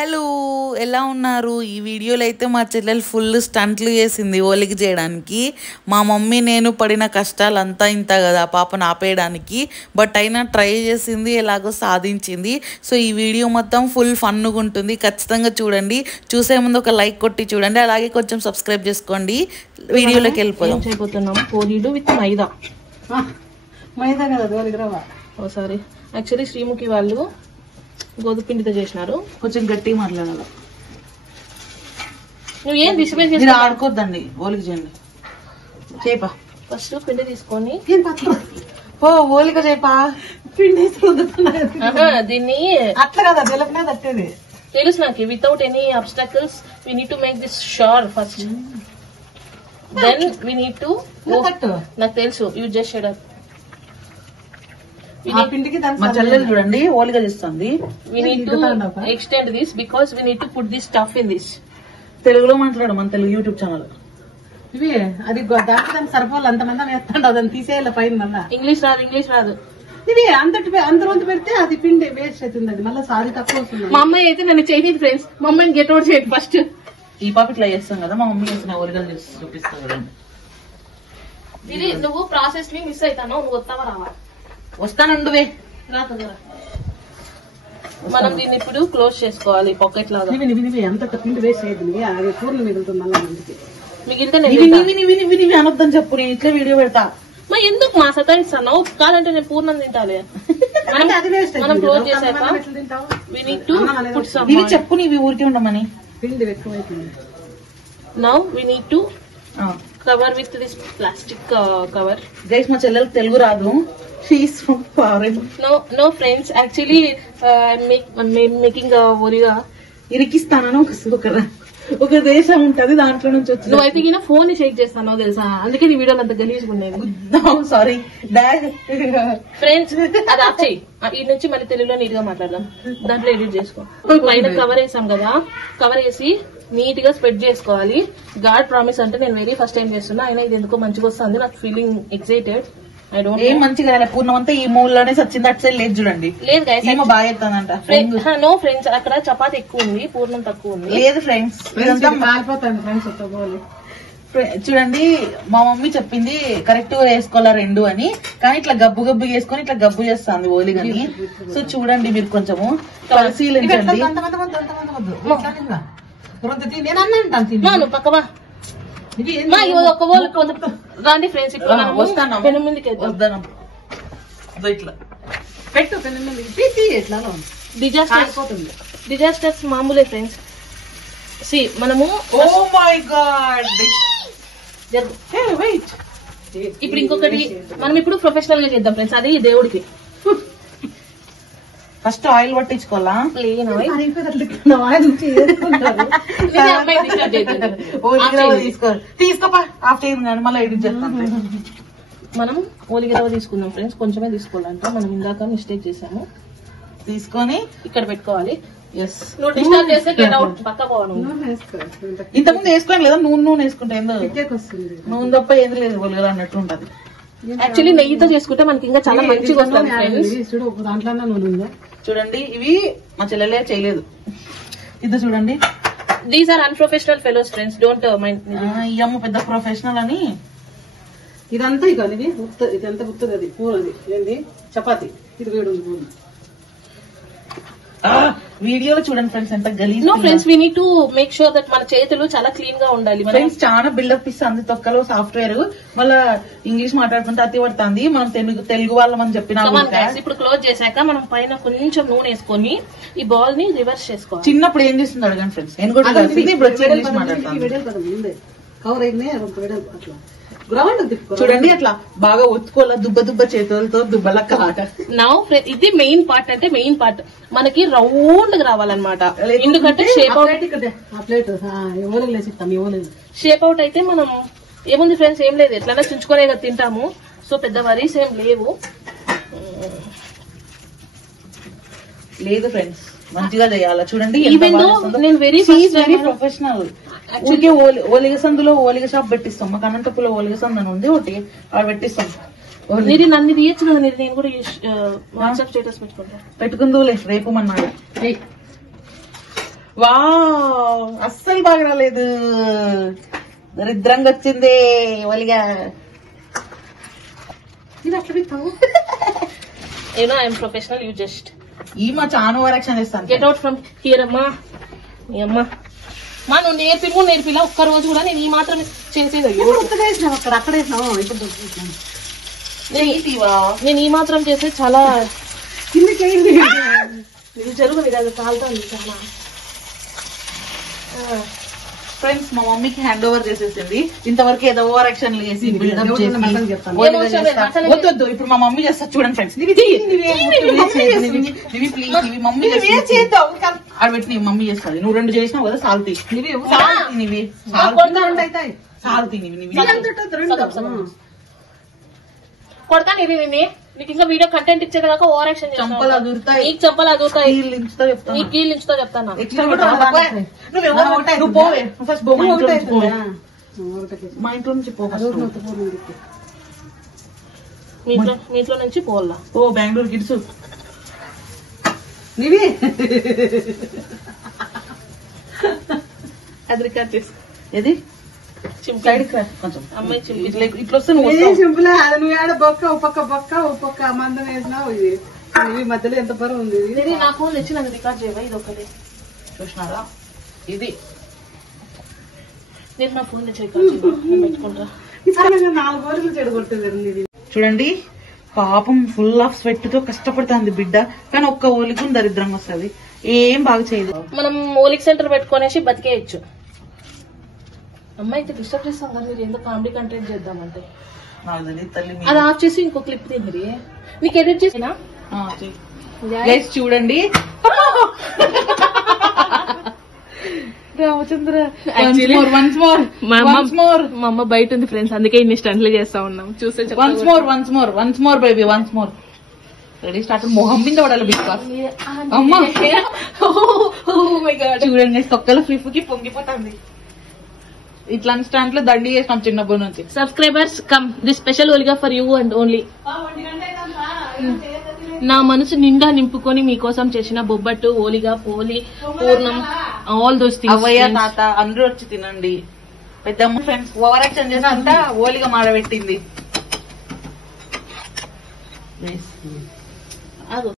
Hello, ఎలా ఉన్నారు? ఈ వీడియోలో అయితే మా చెల్లెలు ఫుల్ స్టంట్లు చేసింది ఓలికి చేయడానికి. మా మమ్మీ నేను పడిన కష్టాలంతా ఇంత కదా పాపను ఆపేయడానికి. బట్ అయినా ట్రై చేసింది, ఎలాగో సాధించింది. సో ఈ వీడియో మొత్తం ఫుల్ ఫన్గా ఉంటుంది, ఖచ్చితంగా చూడండి. చూసే ముందు ఒక లైక్ కొట్టి చూడండి, అలాగే కొంచెం సబ్స్క్రైబ్ చేసుకోండి. వీడియోలోకి వెళ్ళిపోదాం. చేయబోతున్నాం పోలీలు విత్ మైదా. మైదా కదా సారీ, యాక్చువల్లీ శ్రీముఖి వాళ్ళు గోధుమ పిండితో చేసినారు. కొంచెం గట్టిగా మాట్లాడాలి. నువ్వు ఏం డిస్టర్బెన్స్ మీరు ఆడుకోద్దండి, ఓలికి చేయండి. చేపా ఫస్ట్ పిండి తీసుకొని ఓలిక చేపా పిండి దీన్ని అట్లా కదా తెలపనే తట్టేది తెలుసు నాకు. Without any obstacles we need to make this sure first, then we need to నాకు తెలుసు యూ జస్ట్ షట్ అప్. పిండికి మా చెల్లెలు చూడండి ఓలిక చేస్తుంది. We need to extend this because we need to put this stuff in this. తెలుగులో మాట్లాడు, మన తెలుగు యూట్యూబ్ ఛానల్. ఇవి అది దానికి సరిపోవాలి, అంతమంది వేస్తాడు దాన్ని తీసేయాలి పైన. మళ్ళా ఇంగ్లీష్ రాదు. ఇవి అంత రోజు పెడితే అది పిండి వేస్ట్ అవుతుంది, అది మళ్ళీ సారీ తక్కువ వస్తుంది. మా అమ్మాయి అయితే నన్ను చేయలేదు ఫ్రెండ్స్, మా అమ్మాయిని గెట్ అవుట్ చేయండి ఫస్ట్. ఈ పాప ఇట్లా చేస్తాం కదా, మా మమ్మీ చేసిన ఓలికలు చూపిస్తాం కదండి. ఇది నువ్వు ప్రాసెస్ ని మిస్ అవుతాను, నువ్వు వస్తావా రావా? వస్తానండువే. మనం దీన్ని ఇప్పుడు క్లోజ్ చేసుకోవాలి పాకెట్ లాగా. ఇవి అంత పిండి వేస్ట్ అవుతుంది, అది పూర్ణ మిగులుతుంది. మళ్ళీ అందుకే మిగిలితే అనొద్దని చెప్పు, నేను ఇట్లా వీడియో పెడతా. మరి ఎందుకు మా సతాయిస్తాను? కాదంటే నేను పూర్ణం తింటాలే. మనం క్లోజ్ చేసాక we need to put some ఇవి చెప్పు, నీవి ఊరికే ఉండమని. పిండి ఎక్కువైతుంది. Now we need to cover with this plastic cover. Guys, మా చెల్లెలకు తెలుగు రాదు. She's from foreign. No friends, actually I'm making a origa. ఇరికిస్తానని ఒక దేశం ఉంటది, దాంట్లో నుంచి వచ్చి నువ్వు అయితే ఫోన్ ని షేక్ చేస్తాను తెలుసా, అందుకే నీ వీడియోలు అంత గలీజుకున్నాయి. సారీ ఫ్రెండ్స్, అది ఆఫ్ చేయి. ఈ నుంచి మళ్ళీ తెలుగులో నీట్ గా మాట్లాడదాం, దాంట్లో ఎడిట్ చేసుకో. పైన కవర్ వేసాం కదా, కవర్ వేసి నీట్ గా స్ప్రెడ్ చేసుకోవాలి. గాడ్ ప్రామిస్ అంటే నేను వెరీ ఫస్ట్ టైం చేస్తున్నా, అయినా ఇది ఎందుకో మంచిగా వస్తుంది, నాకు ఫీలింగ్ ఎక్సైటెడ్. ఏం మంచిగా పూర్ణం అంతా ఈ మూలలోనే సచ్చింది, అటు సైడ్ లేదు చూడండి. లేదు గైస్, బాగా చెప్తానంట. నో ఫ్రెండ్స్, అక్కడ చపాతి ఎక్కువ ఉంది, పూర్ణం తక్కువ ఉంది. లేదు ఫ్రెండ్స్, చూడండి మా మమ్మీ చెప్పింది కరెక్ట్ గా వేసుకోవాలా రెండు అని, కానీ ఇట్లా గబ్బు వేసుకొని ఇట్లా గబ్బు చేస్తుంది ఓలిగని. సో చూడండి, మీరు కొంచెము పరిశీలించండి. పక్కవా రాండి ఫ్రెండ్స్, ఇప్పుడు ఇట్లా పెట్టు డిజాస్టర్స్ మామూలే ఫ్రెండ్స్. మనము ఇప్పుడు ఇంకొకటి మనం ఇప్పుడు ప్రొఫెషనల్ గా చేద్దాం ఫ్రెండ్స్, అది దేవుడికి. ఫస్ట్ ఆయిల్ పట్టించుకోవాలా? తీసుకోపా, ఆఫ్ చేయండి కానీ మళ్ళీ ఎడిట్ చేస్తాను. మనం ఓలిగరవ తీసుకుందాం ఫ్రెండ్స్, కొంచెమే తీసుకోవాలంట. మనం ఇందాక మిస్టేక్ చేసాము. తీసుకొని ఇక్కడ పెట్టుకోవాలి. నువ్వు డిస్టర్బ్ చేస్తే గెట్ అవుట్, పక్క పోవాలి. ఇంతకుముందు వేసుకోండి లేదా నూనె వేసుకుంటే నూనె తప్ప ఏది లేదు ఓలిగర అన్నట్టు ఉంటది. యాక్చువల్లీ నెయ్యితో చేసుకుంటే మనకి ఇంకా చాలా మంచిగా వస్తుంది. చూడండి, ఇవి మా చెల్లెలే చేయలేదు. ఇది చూడండి, these are unprofessional fellows friends, don't mind. ఈ అమ్మ పెద్ద ప్రొఫెషనల్ అని. ఇదంతా ఇక ఇదంతా గుర్తుంది, అది పూరది ఏంది చపాతి, ఇది వేడు పూలు. వీడియోలో చూడండి ఫ్రెండ్స్ ఎంత గలీజ్. No friends, we need to make sure that మన చేతులు చాలా క్లీన్ గా ఉండాలి. ఫ్రెండ్స్, చాలా బిల్డప్ ఇస్తుంది తొక్కలో సాఫ్ట్వేర్, మళ్ళా ఇంగ్లీష్ మాట్లాడుకుంటే అతి పడుతుంది. మనం తెలుగు వాళ్ళం అని చెప్పిన. ఇప్పుడు క్లోజ్ చేశాక మనం పైన కొంచెం నూనె వేసుకొని ఈ బాల్ ని రివర్స్ చేసుకోవాలి. చిన్నప్పుడు ఏం చేస్తుంది అడగండి ఫ్రెండ్స్, నేను కూడా ఇంగ్లీష్ మాట్లాడతాను. కవర్ అయినాయి అట్లా చూడండి, అట్లా బాగా ఒత్తుకోవాలా, దుబ్బ చేతులతో దుబ్బలక్క. నౌ ఇది మెయిన్ పార్ట్, అంటే మెయిన్ పార్ట్ మనకి రౌండ్ గా రావాలన్నమాట. ఎందుకంటే షేప్ అవుట్ అయితే మనం ఏముంది ఫ్రెండ్స్, ఏం లేదు, ఎట్లన్నా చుంచుకునే కదా తింటాము. సో పెద్ద వరీస్ ఏం లేవు. లేదు ఫ్రెండ్స్, మంచిగా చేయాలా చూడండి. నేను వెరీ ప్రొఫెషనల్. ఊరికే ఓలిగ సందులో ఓలిగ షాప్ పెట్టిస్తాం, మాకు అనంతపురంలో ఓలిగ సందు అని ఉంది ఒకటి, అవి పెట్టిస్తాం. నీది నన్ను తీయచ్చు కదా, నీది నేను కూడా వాట్సాప్ స్టేటస్ పెట్టుకుంటా. పెట్టుకుందులే రేపు మన్నాడు. వా అస్సలు బాగా రాలేదు, దరిద్రంగా వచ్చింది ఒలిగా. ఇది అట్లా పెట్టావు. ఐఎమ్ ప్రొఫెషనల్, యూ జస్ట్ ఈ మా చాలా ఓవర్ యాక్షన్ చేస్తాను. గెట్ అవుట్ ఫ్రమ్ హియర్ అమ్మా. అమ్మా మా నువ్వు నేర్పిలా ఒక్క రోజు కూడా నేను ఈ మాత్రం చేసేది. అక్కడ వేసినావు, అక్కడ వేసినావు. ఇప్పుడు నేను ఈ మాత్రం చేసేది చాలా కిందకి ఇది జరుగుతుంది కదా, కాలుతుంది చాలా. ఫ్రెండ్స్ మా మమ్మీకి హ్యాండ్ ఓవర్ చేసేసింది. ఇంతవరకు ఏదో ఓవర్ యాక్షన్ చేసి వద్దు. ఇప్పుడు మా మమ్మీ చేస్తా చూడండి ఫ్రెండ్స్. ప్లీజ్ మమ్మీ ఆడ పెట్టి మమ్మీ చేస్తుంది. నువ్వు 2 చేసినావు కదా, సాల్తీ కొడతాను. ఇది నీకు ఇంకా వీడియో కంటెంట్ ఇచ్చేది కాక ఓవర్ యాక్షన్ చంపలు అదురుతాయి, నీకు చంపలు అదురుతాయి, నీకు కీళ్ళు ఇంచుతో చెప్తాను. మా ఇంట్లో నుంచి పో, మీ ఇంట్లో నుంచి పోవాలా. ఓ బెంగళూరు గిడ్స్ నీవి అది రికార్డ్ చేసుకో. ఏది కొంచెం అమ్మాయి చింపి ఇట్లా వస్తే నువ్వు సింపుల్. అది నువ్వు ఆడ బొక్క ఒక్కొక్క మందం వేసినావు. ఇది ఇవి మధ్యలో ఎంత బరువు ఉంది. ఇది నా ఫోన్ తెచ్చి నాకు రికార్డ్ చేయవా? ఇది ఒకటి చూసినారా? ఇది నేను నా ఫోన్ తెచ్చి రికార్డ్ పెట్టుకుంటా. 4 రోజులు చెడగొడుతుంది. చూడండి పాపం ఫుల్ ఆఫ్ స్వెట్ తో కష్టపడుతుంది బిడ్డ, కానీ ఒక్క ఓలికి దరిద్రంగా వస్తుంది, ఏం బాగా చేయదు. మనం ఓలిక్ సెంటర్ పెట్టుకునేసి బతికేయచ్చు. అమ్మాయి అయితే డిస్టర్బ్ చేస్తాం కదా, మీరు ఎందుకు కామెడీ కంటెంట్ చేద్దామంటే. అది ఆఫ్ చేసి ఇంకో క్లిప్ తింది. నీకు ఎడిట్ చేసినా చూడండి రామచంద్ర. మా అమ్మ బయట ఉంది ఫ్రెండ్స్, అందుకే ఇన్ని స్టంట్లు చేస్తా ఉన్నాం. చూస్తే once more baby, once more. Ready start. మొహం మీద పడాలి బిగ్ బాస్. అమ్మా చూడండి తొక్కల ఫ్లిప్కి పొంగిపోతుంది. ఇట్లాంటి స్టాండ్ లో దండి చేసినాం చిన్నప్పటి నుంచి. సబ్స్క్రైబర్స్ కమ్, దిస్ స్పెషల్ ఓలిగా ఫర్ యూ అండ్ ఓన్లీ. నా మనసు నిండా నింపుకొని మీకోసం చేసిన బొబ్బట్టు, ఓలిగా, పోలి, పూర్ణం, ఆల్ దోస్ థింగ్స్. అవయ్య తాత అందరూ వచ్చి తినండి. పెద్దమ్మ ఫ్రెండ్స్ ఓవర్ యాక్షన్ చేసినంత ఓలిగా మాడబెట్టింది.